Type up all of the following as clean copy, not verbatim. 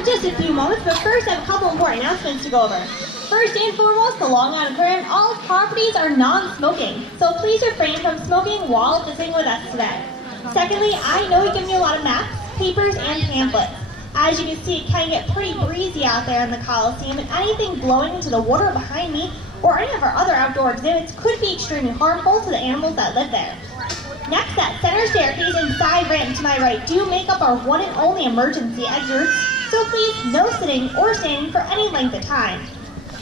in just a few moments, but first I have a couple important announcements to go over. First and foremost, the Long Island Aquarium, all properties are non-smoking, so please refrain from smoking while visiting with us today. Secondly, I know we give you a lot of maps, papers, and pamphlets. As you can see, it can get pretty breezy out there in the Coliseum, and anything blowing into the water behind me or any of our other outdoor exhibits could be extremely harmful to the animals that live there. Next, that center staircase and side ramp to my right do make up our one and only emergency exits, so please no sitting or standing for any length of time.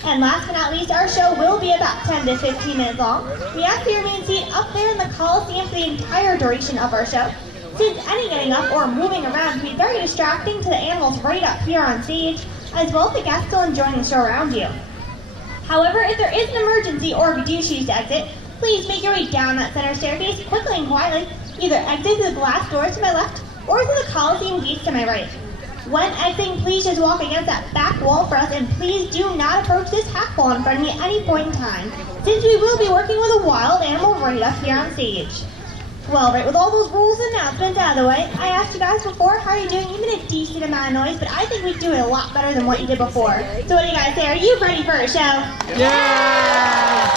And last but not least, our show will be about 10 to 15 minutes long. We ask you to remain seated up there in the Coliseum for the entire duration of our show, since any getting up or moving around can be very distracting to the animals right up here on stage, as well as the guests still enjoying the show around you. However, if there is an emergency or if you do choose to exit, please make your way down that center staircase quickly and quietly. Either exit through the glass doors to my left or through the Coliseum gates to my right. When exiting, please just walk against that back wall for us, and please do not approach this half wall in front of me at any point in time, since we will be working with a wild animal right up here on stage. Well, right, with all those rules and announcements out of the way, I asked you guys before, how are you doing? Even a decent amount of noise, but I think we do it a lot better than what you did before. So what do you guys say? Are you ready for a show? Yeah!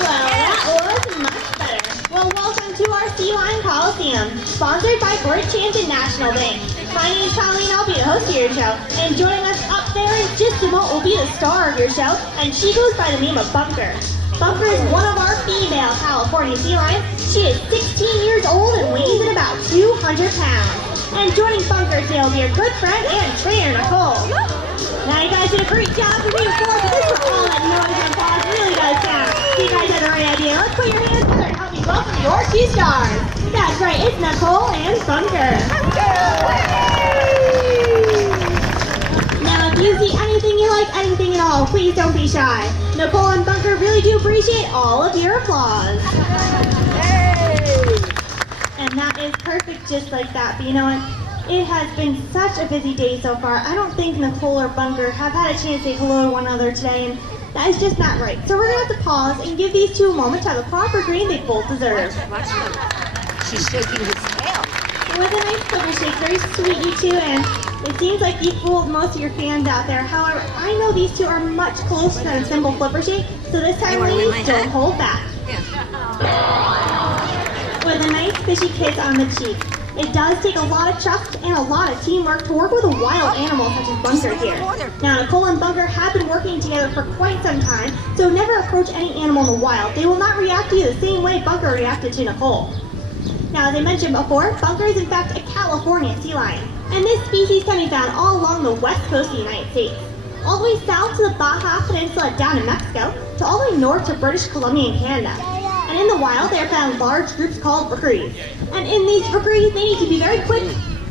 Well, that was much better. Well, welcome to our Sea Lion Coliseum, sponsored by Bridge National Bank. My name is Colleen, I'll be the host of your show, and joining us up there in just a moment will be the star of your show, and she goes by the name of Bunker. Bunker is one of our female California sea lions. She is 16 years old and weighs in about 200 pounds. And joining Bunker today will be your good friend and trainer, Nicole. Now you guys did a great job for being forward, but this is where all that noise and applause really does count. So you guys have the right idea. Let's put your hands together and help me welcome your two stars. That's right, it's Nicole and Bunker. Now if you see anything you like, anything at all, please don't be shy. Nicole and Bunker really do appreciate all of your applause. And that is perfect just like that. But you know what? It has been such a busy day so far. I don't think Nicole or Bunker have had a chance to say hello to one another today, and that is just not right. So we're going to have to pause and give these two a moment to have the proper greeting they both deserve. She's shaking his tail. With a nice flipper shake, very sweet you two, and it seems like you've fooled most of your fans out there. However, I know these two are much closer than a simple flipper shake, so this time, ladies, don't hold back. With a nice fishy kiss on the cheek. It does take a lot of trust and a lot of teamwork to work with a wild animal such as Bunker here. Now, Nicole and Bunker have been working together for quite some time, so never approach any animal in the wild. They will not react to you the same way Bunker reacted to Nicole. Now, as I mentioned before, Bunker is in fact a California sea lion, and this species can be found all along the west coast of the United States, all the way south to the Baja Peninsula down in Mexico, to all the way north to British Columbia and Canada. And in the wild, they are found in large groups called rookeries. And in these rookeries, they need to be very quick,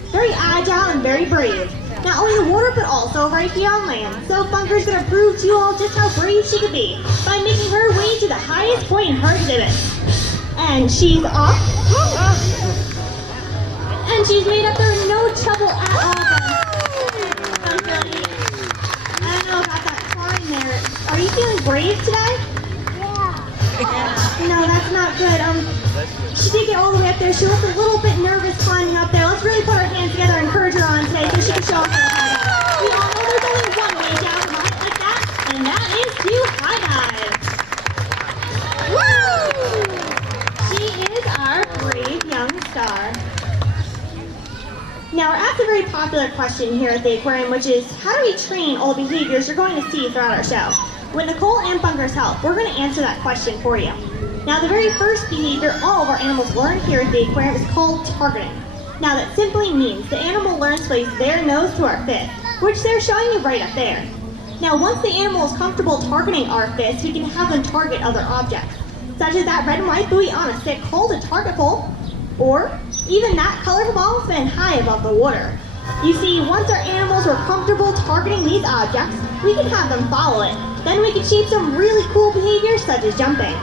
very agile, and very brave. Not only in the water, but also right here on land. So Bunker's going to prove to you all just how brave she could be by making her way to the highest point in her exhibit. And she's off. And she's made up there no trouble at all. I don't know about that climb there. Are you feeling brave today? No, that's not good. She did get all the way up there. She looks a little bit nervous climbing up there. Let's really put our hands together and encourage her on today so she can show us her high dive. We all know there's only one way down from height like that, and that is to high dive. Woo! She is our brave young star. Now, we're asked a very popular question here at the aquarium, which is, how do we train all the behaviors you're going to see throughout our show? With Nicole and Bunker's help, we're going to answer that question for you. Now, the very first behavior all of our animals learn here at the aquarium is called targeting. Now, that simply means the animal learns to place their nose to our fist, which they're showing you right up there. Now, once the animal is comfortable targeting our fist, we can have them target other objects, such as that red and white buoy on a stick called a target pole, or even that colorful ball spinning high above the water. You see, once our animals are comfortable targeting these objects, we can have them follow it. Then we can shape some really cool behaviors such as jumping.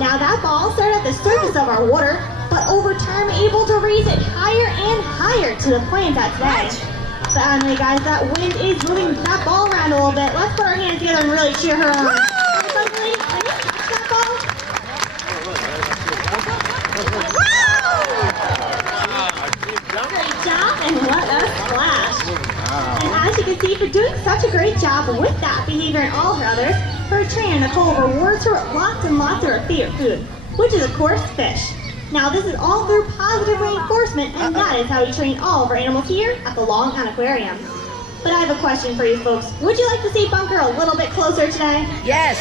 Now that ball started at the surface of our water, but over time we're able to raise it higher and higher to the point that's today. But anyway guys, that wind is moving that ball around a little bit. Let's put our hands together and really cheer her on. Suddenly, can you catch that ball? Great job, and what a splash. And as you can job with that behavior and all her others, her trainer Nicole rewards her with lots and lots of her favorite food, which is of course fish. Now this is all through positive reinforcement, and that is how we train all of our animals here at the Long Island Aquarium. But I have a question for you folks. Would you like to see Bunker a little bit closer today? Yes.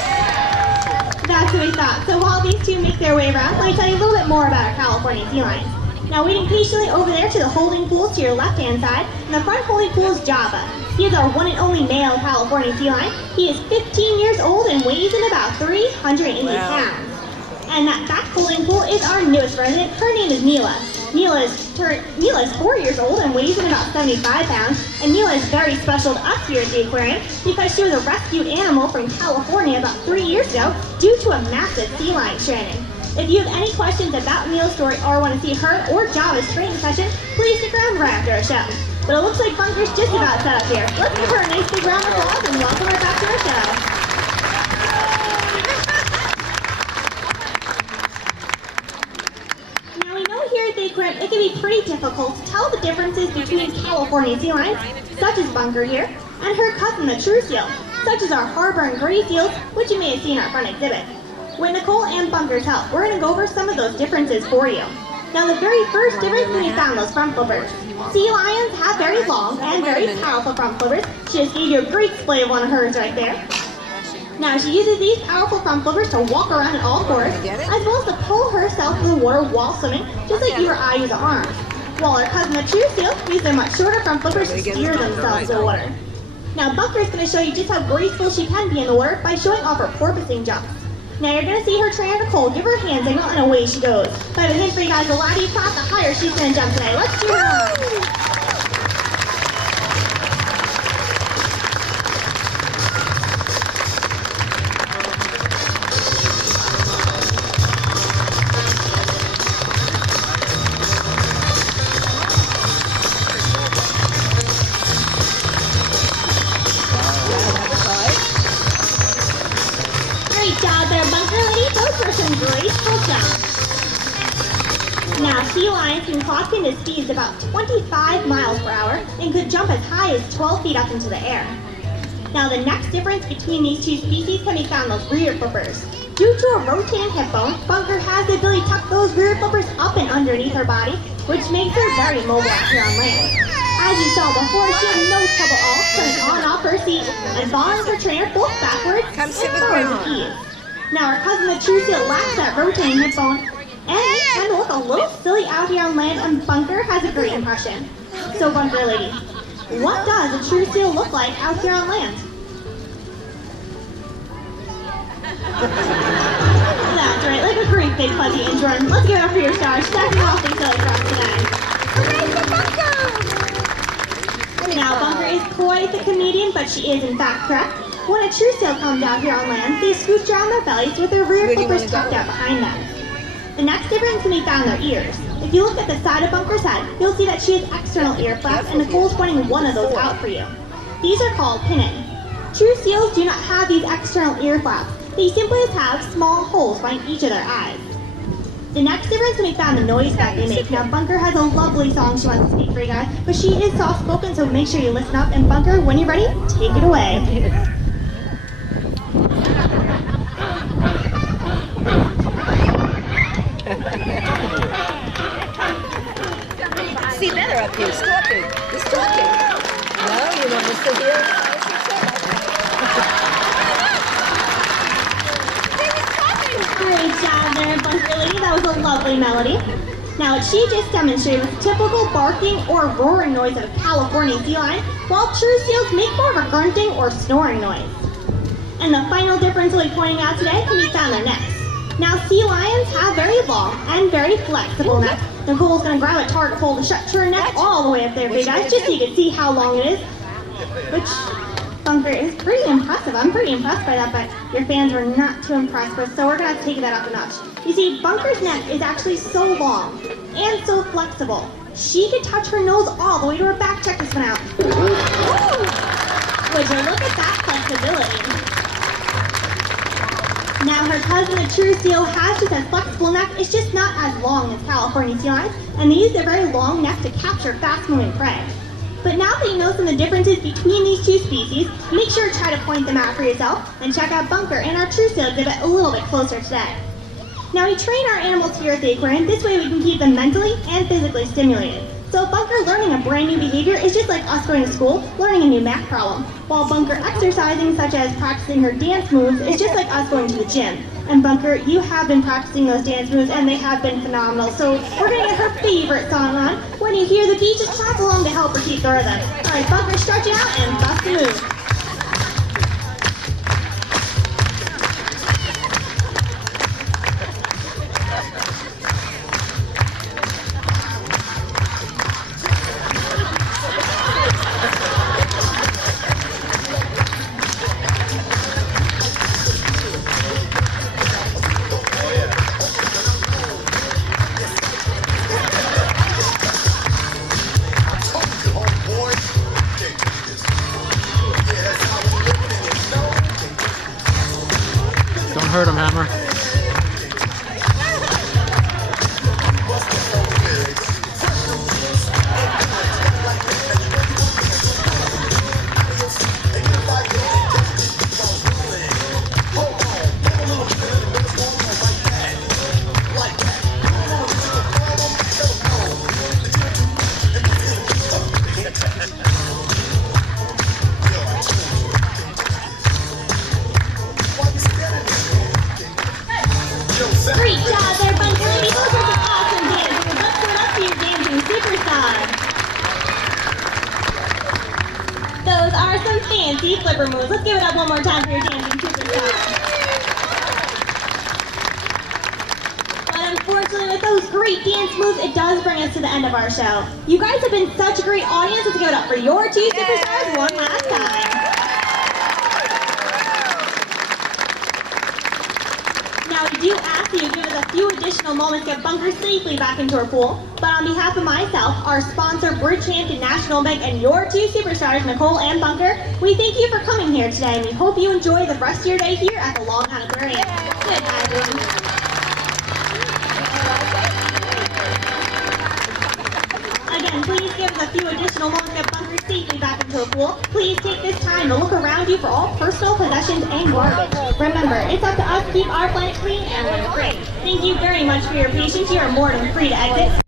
That's what we thought. So while these two make their way around, let me tell you a little bit more about our California sea lions. Now waiting patiently over there to the holding pool to your left-hand side, and the front holding pool is Java. He is our one and only male California sea lion. He is 15 years old and weighs in about 380 pounds. And that back holding pool is our newest resident. Her name is Neela. Neela is 4 years old and weighs in about 75 pounds. And Neela is very special to us here at the aquarium because she was a rescued animal from California about 3 years ago due to a massive sea lion stranding. If you have any questions about Neela's story or want to see her or Java's training session, please stick around right after our show. But it looks like Bunker's just about set up here. Let's give her a nice big round of applause and welcome her back to our show. Here at the aquarium, it can be pretty difficult to tell the differences between California sea lions, such as Bunker here, and her cousin, the true seal, such as our harbor and gray seals, which you may have seen in our front exhibit. With Nicole and Bunker's help, we're going to go over some of those differences for you. Now, the very first difference can be found those front flippers. Sea lions have very long and very powerful front flippers. She just gave you a great display of one of hers right there. Now, she uses these powerful front flippers to walk around in all fours, as well as to pull herself in the water while swimming, just like you or I use our arms. While our cousin the true seal uses their much shorter front flippers to steer themselves in the water. Now, Bunker is going to show you just how graceful she can be in the water by showing off her porpoising jumps. Now, you're going to see her trainer Nicole give her hand signal and away she goes. But I have a hint for you guys, the louder you clap, the higher she's going to jump today. Let's cheer her on. Now, sea lions can clock into speeds about 25 miles per hour and could jump as high as 12 feet up into the air. Now, the next difference between these two species can be found in those rear flippers. Due to a rotating hip bone, Bunker has the ability to tuck those rear flippers up and underneath her body, which makes her very mobile out here on land. As you saw before, she had no trouble at all turning on and off her seat and following her trainer both backwards and forwards with ease. Now, our cousin the true seal lacks that rotating hip bone, and they tend to look a little silly out here on land, and Bunker has a great impression. So, Bunker lady, what does a true seal look like out here on land? That's right, like a great big fuzzy inchworm. Let's give it up for your star. She's acting awfully silly for us today. Hooray for Bunker! Now, Bunker is quite the comedian, but she is in fact correct. When a true seal comes out here on land, they scooch around their bellies with their rear flippers tucked out behind them. The next difference can be found in their ears. If you look at the side of Bunker's head, you'll see that she has external ear flaps, and Nicole's pointing one of those out for you. These are called pinnae. True seals do not have these external ear flaps. They simply just have small holes behind each of their eyes. The next difference can be found in the noise that they make. Now, Bunker has a lovely song she wants to speak for you guys, but she is soft-spoken, so make sure you listen up. And Bunker, when you're ready, take it away. See better up here. He's talking. He's talking. No, you want to sit here? Great job there, Bunker lady. That was a lovely melody. Now, what she just demonstrated was a typical barking or roaring noise of a California sea lion, while true seals make more of a grunting or snoring noise. And the final difference we'll be pointing out today can be found in their necks. Now, sea lions have very long and very flexible necks. Nicole's going to grab a target pole to shut her neck all the way up there for you guys, just so you can see how long it is. Which, Bunker, is pretty impressive. I'm pretty impressed by that, but your fans were not too impressed with, so we're going to have to take that up a notch. You see, Bunker's neck is actually so long and so flexible. She could touch her nose all the way to her back. Check this one out. Would you look at that flexibility? Now, her cousin, the true seal, has just a flexible neck. It's just not as long as California sea lions, and they use their very long neck to capture fast-moving prey. But now that you know some of the differences between these two species, make sure to try to point them out for yourself and check out Bunker and our Truesdale exhibit a little bit closer today. Now we train our animals here at the aquarium, this way we can keep them mentally and physically stimulated. So Bunker learning a brand new behavior is just like us going to school, learning a new math problem. While Bunker exercising, such as practicing her dance moves, is just like us going to the gym. And Bunker, you have been practicing those dance moves and they have been phenomenal. So we're gonna get her favorite song on. When you hear the beat, just clap along to help her keep the rhythm. All right, Bunker, stretch it out and bust the move. Don't hurt him, Hammer. Great job there, Bunker Lady. Those were some awesome dances. Let's put it up to your dancing superstar. Those are some fancy flipper moves. Let's give it up one more time for your dancing superstar. But unfortunately, with those great dance moves, it does bring us to the end of our show. You guys have been such a great audience. Let's give it up for your two superstars one last time. Now, we do ask that you give us a few additional moments to get Bunker safely back into our pool. But on behalf of myself, our sponsor, Bridgehampton National Bank, and your two superstars, Nicole and Bunker, we thank you for coming here today, and we hope you enjoy the rest of your day here at the Long Island Aquarium. Goodbye, everyone. Again, please give us a few additional moments to get Bunker safely back into a pool. Please take this time to look around you for all personal possessions and garbage. Remember, it's up to us to keep our planet clean and live free. Thank you very much for your patience. You are more than free to exit.